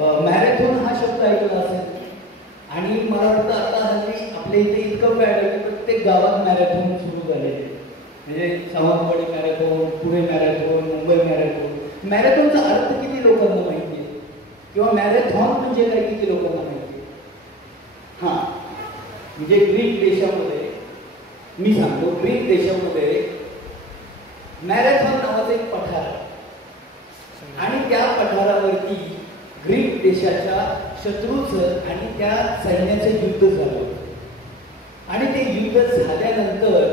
Marathon हा शब्द ऐकला असेल आणि मला वाटतं आता हल्ली आपल्या इथे इतकं फॅड आहे की प्रत्येक गावात मॅरेथॉन सुरू झाले, म्हणजे Sawantwadi marathon, Pune marathon, Mumbai marathon. मॅरेथॉनचा अर्थ किती लोकांना माहिती आहे किंवा मॅरेथॉन म्हणजे काय किती लोकांना माहिती आहे? हां, म्हणजे ग्रीक देशामध्ये, मी सांगतो, ग्रीक देशामध्ये मॅरेथॉन नावाचं एक पठार आहे आणि त्या पठारावरती ग्रीक देशाच्या शत्रूचं आणि त्या सैन्याचं युद्ध झालं आणि ते युद्ध झाल्यानंतर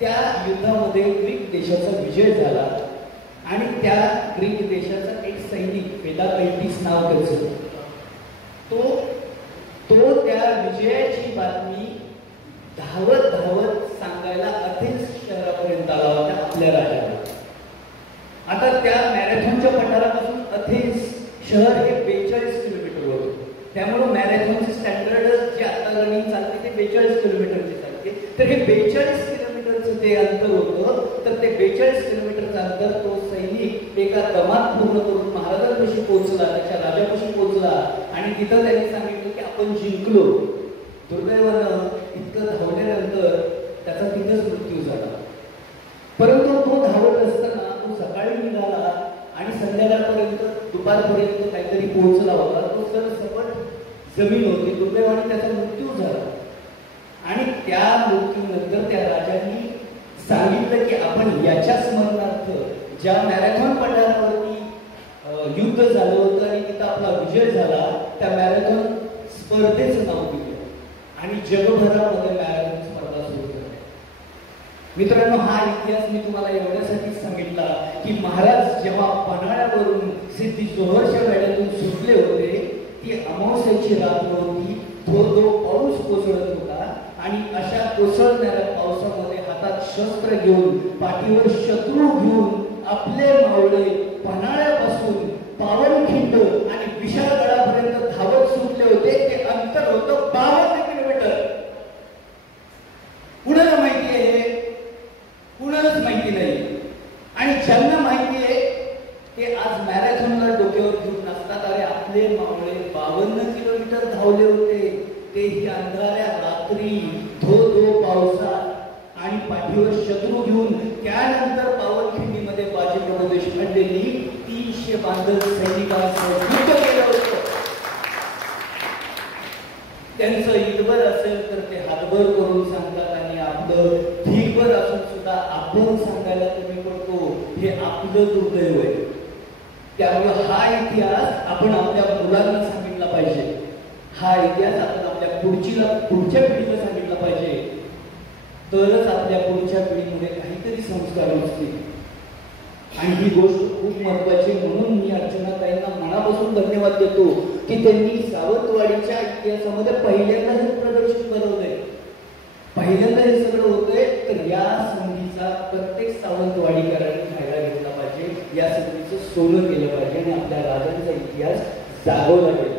त्या युद्धामध्ये ग्रीक देशाचा विजय झाला आणि त्या ग्रीक देशाचा एक सैनिक पेलापेल्टिस नाव त्याचं, तो त्या विजयाची बातमी धावत धावत सांगायला अथेन्स शहरापर्यंत आला होता आपल्या राजाला. आता त्या मॅरेथॉनच्या पठारापासून अथेन्स शहर हे 42 किलोमीटर होतं. त्यामुळे मॅरेथॉनचे स्टँडर्ड जे आता रनिंग चालते ते 42 किलोमीटरचे चालते. तर हे 42 किलोमीटरचं ते अंतर होतं. तर ते 42 किलोमीटरचं अंतर तो सैनिक एका दमात पूर्ण करून महाराजांपाशी पोहोचला, त्याच्या राजापाशी पोहोचला आणि तिथं त्यांनी सांगितलं की आपण जिंकलो. दुर्दैवानं इतकं धावल्यानंतर त्याचा तिथंच मृत्यू झाला. परंतु तो धावत असताना तो सकाळी निघाला आणि संध्याकाळपर्यंत दुपारपर्यंत काहीतरी पोहोचला होता. तो सरसकट जमीन होती. दुर्दैवाने त्याचा मृत्यू झाला आणि त्या मृत्यूनंतर त्या राजांनी सांगितलं की आपण याच्या स्मरणार्थ ज्या मॅरेथॉन पठारावरती युद्ध झालं होतं आणि तिथं आपला विजय झाला त्या मॅरेथॉन स्पर्धेचं नाव दिलं आणि जगभरामध्ये मॅरेथॉन स्पर्धा सुरू झाल्या. मित्रांनो, हा इतिहास मी तुम्हाला एवढ्यासाठीच सांगितला की महाराज जेव्हा पन्हाळ्यावरून सिद्धी जोहरच्या वेळेतून सुटले होते, ती अमावस्येची रात्र होती. थोडं पाऊस कोसळत होता आणि अशा कोसळणाऱ्या पावसामध्ये हातात शस्त्र घेऊन, पाठीवर शत्रू घेऊन आपले मावळे पन्हाळ्यापासून पावनखिंड आणि विशाळगडापर्यंत धावत सुटले होते. ते अंतर होतं 52 किलोमीटर. कुणाला माहिती आहे हे? कुणालाच माहिती नाही. आणि ज्यांना माहिती आहे ते आज मॅरेथॉनला डोक्यावर घेऊन असतात. अरे आपले मावळे 52 किलोमीटर धावले होते, तेही अंधाऱ्या रात्री, धो पावसात आणि पाठीवर शत्रू घेऊन. त्यानंतर पावनखिंडीमध्ये बाजीप्रभू देशपांडेंनी 300 बांधव सैनिकांसह युद्ध केलं होतं. त्यांचं इतभर असेल तर ते हातभर करून सांगतात आणि आपलं ठीकभर असून सुद्धा आपण सांगायला कमी पडतो. हे आपलं दुर्दैव आहे. त्यामुळे हा इतिहास आपण आपल्या मुलांना सांगितला पाहिजे. हा इतिहास आपण आपल्या पुढच्या पिढीला सांगितला पाहिजे. तरच आपल्या पुढच्या पिढीमध्ये काहीतरी संस्कार असतील. आणि ही गोष्ट खूप महत्वाची, म्हणून मी अर्चनाताईंना मनापासून धन्यवाद देतो की त्यांनी सावंतवाडीच्या इतिहासामध्ये पहिल्यांदा हे प्रदर्शन बनवलंय. पहिल्यांदा हे सगळं होतंय. तर या संधीचा प्रत्येक सावंतवाडीकरांनी फायदा घेतला पाहिजे. या संधीचं सोनं केलं पाहिजे आणि आपल्या राजांचा इतिहास जागवला पाहिजे.